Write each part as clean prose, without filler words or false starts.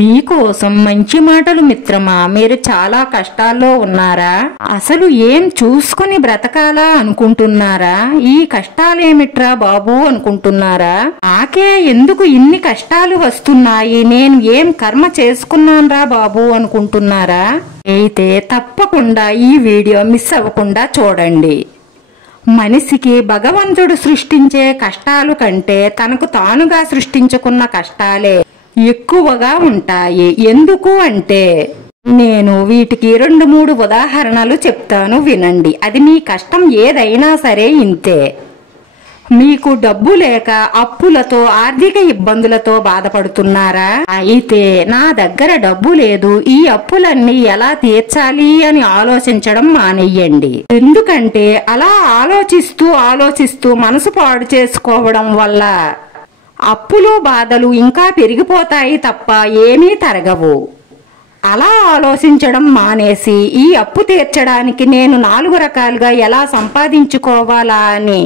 మీకోసం మంచి మాటలు మిత్రమా. మీరు చాలా కష్టాల్లో ఉన్నారా? అసలు ఏం చూసుకుని బ్రతకాలా అనుకుంటున్నారా? ఈ కష్టాలేమిట్రా బాబు అనుకుంటున్నారా? నాకే ఎందుకు ఇన్ని కష్టాలు వస్తున్నాయి, నేను ఏం కర్మ చేసుకున్నాన్రా బాబు అనుకుంటున్నారా? అయితే తప్పకుండా ఈ వీడియో మిస్ అవ్వకుండా చూడండి. మనిషికి భగవంతుడు సృష్టించే కష్టాలు కంటే తనకు తానుగా సృష్టించుకున్న కష్టాలే ఎక్కువగా ఉంటాయి. ఎందుకు అంటే నేను వీటికి 2-3 ఉదాహరణలు చెప్తాను, వినండి. అది మీ కష్టం ఏదైనా సరే ఇంతే. మీకు డబ్బు లేక అప్పులతో ఆర్థిక ఇబ్బందులతో బాధపడుతున్నారా? అయితే నా దగ్గర డబ్బు లేదు, ఈ అప్పులన్నీ ఎలా తీర్చాలి అని ఆలోచించడం మానేయండి. ఎందుకంటే అలా ఆలోచిస్తూ మనసు పాడు చేసుకోవడం వల్ల అప్పులు బాధలు ఇంకా పెరిగిపోతాయి తప్ప ఏమీ తరగవు. అలా ఆలోచించడం మానేసి ఈ అప్పు తీర్చడానికి నేను 4 రకాలుగా ఎలా సంపాదించుకోవాలా అని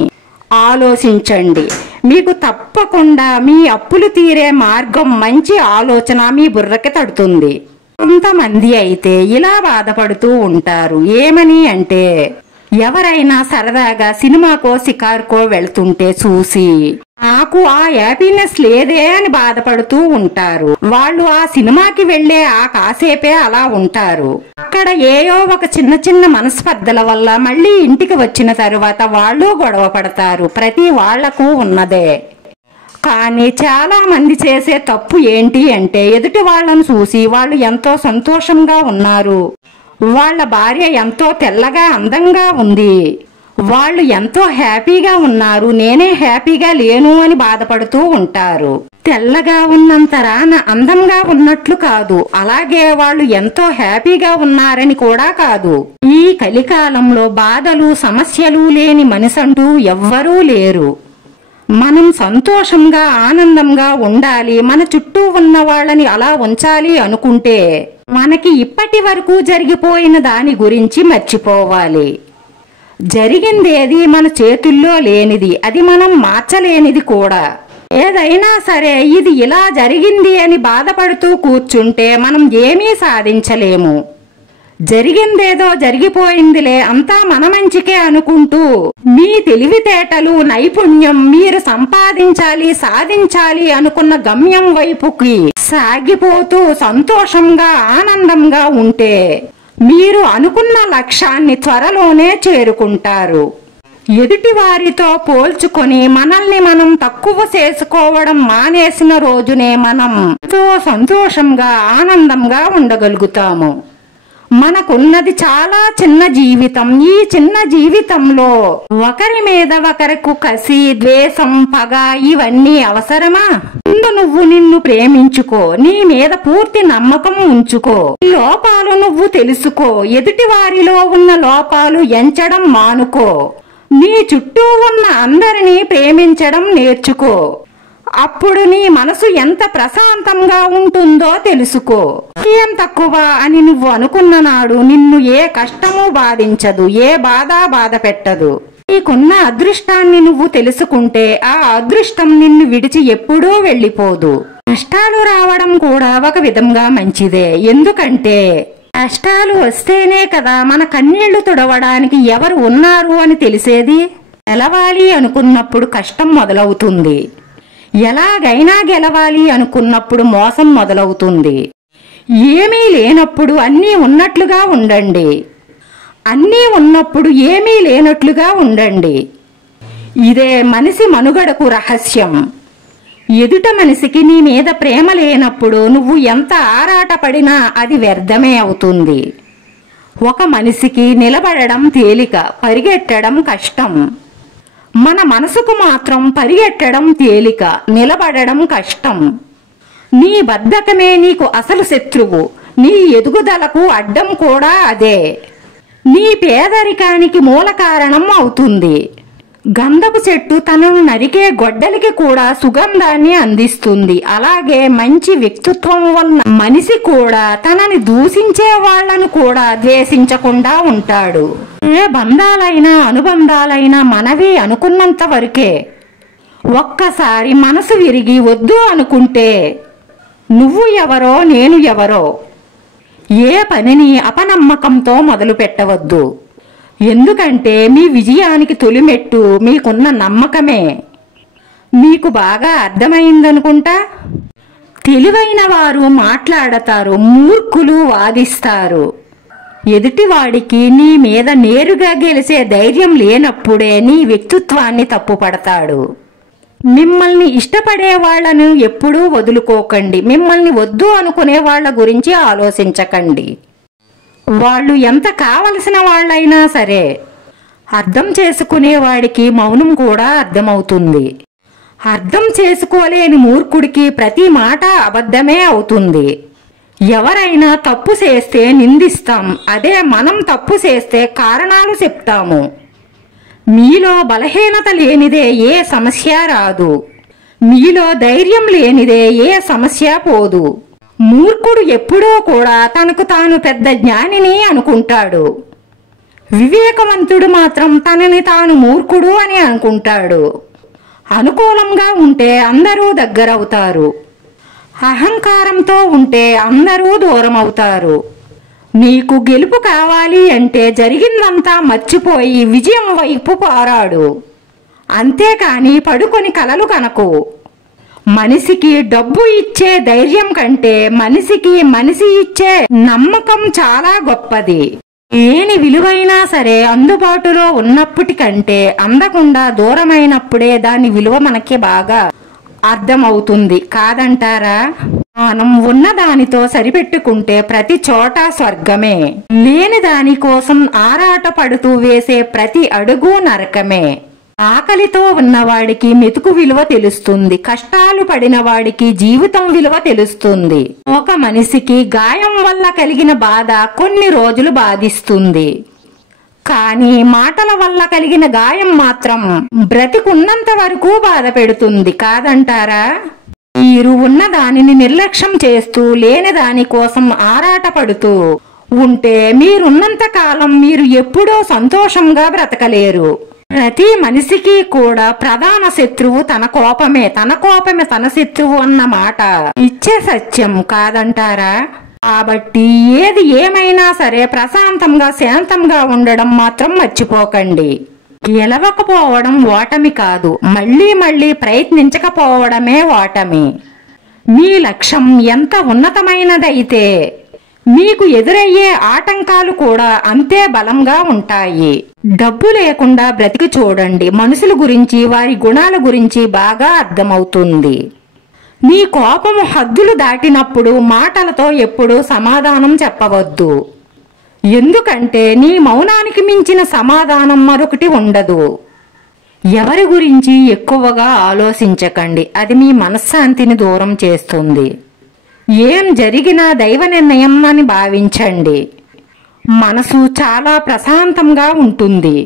ఆలోచించండి. మీకు తప్పకుండా మీ అప్పులు తీరే మార్గం, మంచి ఆలోచన మీ బుర్రకి తడుతుంది. కొంతమంది అయితే ఇలా బాధపడుతూ ఉంటారు. ఏమని అంటే ఎవరైనా సరదాగా సినిమాకో షికారుకో వెళ్తుంటే చూసి నాకు ఆ హ్యాపీనెస్ లేదే అని బాధపడుతూ ఉంటారు. వాళ్ళు ఆ సినిమాకి వెళ్లే ఆ కాసేపే అలా ఉంటారు. అక్కడ ఏయో ఒక చిన్న మనస్పర్ధల వల్ల మళ్ళీ ఇంటికి వచ్చిన తరువాత వాళ్ళు గొడవ పడతారు. ప్రతి వాళ్లకు ఉన్నదే. కానీ చాలా మంది చేసే తప్పు ఏంటి అంటే ఎదుటి వాళ్ళను చూసి వాళ్ళు ఎంతో సంతోషంగా ఉన్నారు, వాళ్ళ భార్య ఎంతో తెల్లగా అందంగా ఉంది, వాళ్ళు ఎంతో హ్యాపీగా ఉన్నారు, నేనే హ్యాపీగా లేను అని బాధపడుతూ ఉంటారు. తెల్లగా ఉన్నంతరాన అందంగా ఉన్నట్లు కాదు, అలాగే వాళ్ళు ఎంతో హ్యాపీగా ఉన్నారని కూడా కాదు. ఈ కలికాలంలో బాధలు సమస్యలు లేని మనిషంటూ ఎవ్వరూ లేరు. మనం సంతోషంగా ఆనందంగా ఉండాలి, మన చుట్టూ ఉన్న వాళ్ళని అలా ఉంచాలి అనుకుంటే మనకి ఇప్పటి వరకు జరిగిపోయిన దాని గురించి మర్చిపోవాలి. జరిగిందేది మన చేతుల్లో లేనిది, అది మనం మార్చలేనిది కూడా. ఏదైనా సరే ఇది ఇలా జరిగింది అని బాధపడుతూ కూర్చుంటే మనం ఏమీ సాధించలేము. జరిగిందేదో జరిగిపోయిందిలే, అంతా మన మంచికే అనుకుంటూ మీ తెలివితేటలు, నైపుణ్యం, మీరు సంపాదించాలి, సాధించాలి అనుకున్న గమ్యం వైపుకి సాగిపోతూ సంతోషంగా ఆనందంగా ఉంటే మీరు అనుకున్న లక్ష్యాన్ని త్వరలోనే చేరుకుంటారు. ఎదుటి వారితో పోల్చుకొని మనల్ని మనం తక్కువ చేసుకోవడం మానేసిన రోజునే మనం ఎంతో సంతోషంగా ఆనందంగా ఉండగలుగుతాము. మనకున్నది చాలా చిన్న జీవితం. ఈ చిన్న జీవితంలో ఒకరి మీద ఒకరికి కసి, ద్వేషం, పగ ఇవన్నీ అవసరమా? ముందు నువ్వు నిన్ను ప్రేమించుకో, నీ మీద పూర్తి నమ్మకం ఉంచుకో, లోపాలు నువ్వు తెలుసుకో, ఎదుటి వారిలో ఉన్న లోపాలు ఎంచడం మానుకో, నీ చుట్టూ ఉన్న అందరినీ ప్రేమించడం నేర్చుకో. అప్పుడు నీ మనసు ఎంత ప్రశాంతంగా ఉంటుందో తెలుసుకో. ఏం తక్కువ అని నువ్వు అనుకున్న నాడు నిన్ను ఏ కష్టము బాధించదు, ఏ బాధ పెట్టదు. నీకున్న అదృష్టాన్ని నువ్వు తెలుసుకుంటే ఆ అదృష్టం నిన్ను విడిచి ఎప్పుడూ వెళ్ళిపోదు. కష్టాలు రావడం కూడా ఒక విధంగా మంచిదే. ఎందుకంటే కష్టాలు వస్తేనే కదా మన కన్నీళ్లు తుడవడానికి ఎవరు ఉన్నారు అని తెలిసేది. గెలవాలి అనుకున్నప్పుడు కష్టం మొదలవుతుంది, ఎలాగైనా గెలవాలి అనుకున్నప్పుడు మోసం మొదలవుతుంది. ఏమీ లేనప్పుడు అన్నీ ఉన్నట్లుగా ఉండండి, అన్నీ ఉన్నప్పుడు ఏమీ లేనట్లుగా ఉండండి. ఇదే మనిషి మనుగడకు రహస్యం. ఎదుట మనిషికి నీ మీద ప్రేమ లేనప్పుడు నువ్వు ఎంత ఆరాటపడినా అది వ్యర్థమే అవుతుంది. ఒక మనిషికి నిలబడడం తేలిక, పరిగెట్టడం కష్టం. మన మనసుకు మాత్రం పరిగెట్టడం తేలిక, నిలబడడం కష్టం. నీ బద్ధకమే నీకు అసలు శత్రువు, నీ ఎదుగుదలకు అడ్డం కూడా అదే. నీ పేదరికానికి మూల కారణం అవుతుంది. గంధపు చెట్టు తనను నరికే గొడ్డలికి కూడా సుగంధాన్ని అందిస్తుంది. అలాగే మంచి వ్యక్తిత్వం ఉన్న మనిషి కూడా తనని దూషించే వాళ్లను కూడా ద్వేషించకుండా ఉంటాడు. ఏ బంధాలైనా అనుబంధాలైనా మనవి అనుకున్నంత వరకే. ఒక్కసారి మనసు విరిగి వద్దు అనుకుంటే నువ్వు ఎవరో నేను ఎవరో. ఏ పనిని అపనమ్మకంతో మొదలు పెట్టవద్దు. ఎందుకంటే మీ విజయానికి తొలిమెట్టు మీకున్న నమ్మకమే. మీకు బాగా అర్థమైందనుకుంటా. తెలివైన వారు మాట్లాడతారు, మూర్ఖులు వాదిస్తారు. ఎదుటివాడికి నీ మీద నేరుగా గెలిచే ధైర్యం లేనప్పుడే నీ వ్యక్తిత్వాన్ని తప్పుపడతాడు. మిమ్మల్ని ఇష్టపడే వాళ్లను ఎప్పుడూ వదులుకోకండి. మిమ్మల్ని వద్దు అనుకునే వాళ్ల గురించి ఆలోచించకండి. వాళ్ళు ఎంత కావలసిన వాళ్ళైనా సరే అర్థం చేసుకునేవాడికి మౌనం కూడా అర్థమవుతుంది. అర్థం చేసుకోలేని మూర్ఖుడికి ప్రతి మాట అబద్ధమే అవుతుంది. ఎవరైనా తప్పు చేస్తే నిందిస్తాం, అదే మనం తప్పు చేస్తే కారణాలు చెప్తాము. మీలో బలహీనత లేనిదే ఏ సమస్య రాదు. మీలో ధైర్యం లేనిదే ఏ సమస్య పోదు. మూర్ఖుడు ఎప్పుడూ కూడా తనకు తాను పెద్ద జ్ఞానిని అనుకుంటాడు. వివేకవంతుడు మాత్రం తనని తాను మూర్ఖుడు అని అనుకుంటాడు. అనుకూలంగా ఉంటే అందరూ దగ్గరవుతారు. అహంకారంతో ఉంటే అందరూ దూరం అవుతారు. నీకు గెలుపు కావాలి అంటే జరిగిందంతా మర్చిపోయి విజయం వైపు పోరాడు. అంతేకాని పడుకొని కలలు కనకు. మనిషికి డబ్బు ఇచ్చే ధైర్యం కంటే మనిషి ఇచ్చే నమ్మకం చాలా గొప్పది. ఏని విలువైనా సరే అందుబాటులో ఉన్నప్పటికంటే అందకుండా దూరమైనప్పుడే దాని విలువ మనకి బాగా అర్థమవుతుంది కాదంటారా? మనం ఉన్న దానితో సరిపెట్టుకుంటే ప్రతి చోట స్వర్గమే. లేని దాని కోసం ఆరాట పడుతూ వేసే ప్రతి అడుగు నరకమే. ఆకలితో ఉన్నవాడికి మెతుకు విలువ తెలుస్తుంది. కష్టాలు పడిన వాడికి జీవితం విలువ తెలుస్తుంది. ఒక మనిషికి గాయం వల్ల కలిగిన బాధ కొన్ని రోజులు బాధిస్తుంది. కానీ మాటల వల్ల కలిగిన గాయం మాత్రం బ్రతికున్నంత వరకు బాధ పెడుతుంది కాదంటారా? మీరు ఉన్న దానిని నిర్లక్ష్యం చేస్తూ లేని దాని కోసం ఆరాట పడుతూ ఉంటే మీరున్నంత కాలం మీరు ఎప్పుడూ సంతోషంగా బ్రతకలేరు. ప్రతి మనిషికి కూడా ప్రధాన శత్రువు తన కోపమే తన శత్రువు అన్న మాట ఇచ్చే సత్యం కాదంటారా? కాబట్టి ఏది ఏమైనా సరే ప్రశాంతంగా శాంతంగా ఉండడం మాత్రం మర్చిపోకండి. గెలవకపోవడం ఓటమి కాదు, మళ్ళీ ప్రయత్నించకపోవడమే ఓటమి. మీ లక్ష్యం ఎంత ఉన్నతమైనదైతే మీకు ఎదురయ్యే ఆటంకాలు కూడా అంతే బలంగా ఉంటాయి. డబ్బు లేకుండా బ్రతికి చూడండి. మనుషుల గురించి వారి గుణాల గురించి బాగా అర్థమవుతుంది. నీ కోపము హద్దులు దాటినప్పుడు మాటలతో ఎప్పుడూ సమాధానం చెప్పవద్దు. ఎందుకంటే నీ మౌనానికి మించిన సమాధానం మరొకటి ఉండదు. ఎవరి గురించి ఎక్కువగా ఆలోచించకండి, అది మీ మనశ్శాంతిని దూరం చేస్తుంది. ఏం జరిగినా దైవ నిర్ణయం అని భావించండి. మనసు చాలా ప్రశాంతంగా ఉంటుంది.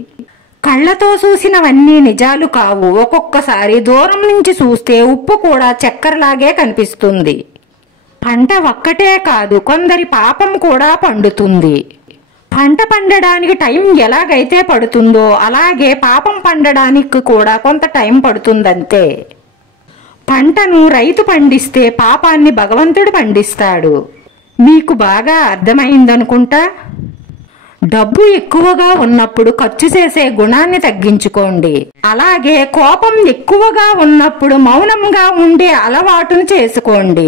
కళ్ళతో చూసినవన్నీ నిజాలు కావు. ఒక్కొక్కసారి దూరం నుంచి చూస్తే ఉప్పు కూడా చక్కెరలాగే కనిపిస్తుంది. పంట ఒక్కటే కాదు, కొందరి పాపం కూడా పండుతుంది. పంట పండడానికి టైం ఎలాగైతే పడుతుందో అలాగే పాపం పండడానికి కూడా కొంత టైం పడుతుందంతే. పంటను రైతు పండిస్తే పాపాన్ని భగవంతుడు పండిస్తాడు. మీకు బాగా అర్థమైందనుకుంటా. డబ్బు ఎక్కువగా ఉన్నప్పుడు ఖర్చు చేసే గుణాన్ని తగ్గించుకోండి. అలాగే కోపం ఎక్కువగా ఉన్నప్పుడు మౌనంగా ఉండే అలవాటును చేసుకోండి.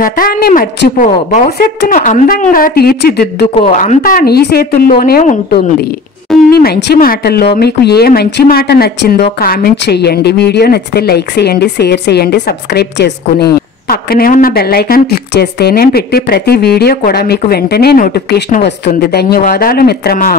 గతాన్ని మర్చిపో, భవిష్యత్తును అందంగా తీర్చిదిద్దుకో. అంతా నీ చేతుల్లోనే ఉంటుంది. ఇన్ని మంచి మాటల్లో మీకు ఏ మంచి మాట నచ్చిందో కామెంట్ చేయండి. వీడియో నచ్చితే లైక్ చేయండి, షేర్ చేయండి, సబ్స్క్రైబ్ చేసుకుని పక్కనే ఉన్న బెల్ ఐకాన్ క్లిక్ చేస్తే నేను పెట్టే ప్రతి వీడియో కూడా మీకు వెంటనే నోటిఫికేషన్ వస్తుంది. ధన్యవాదాలు మిత్రమా.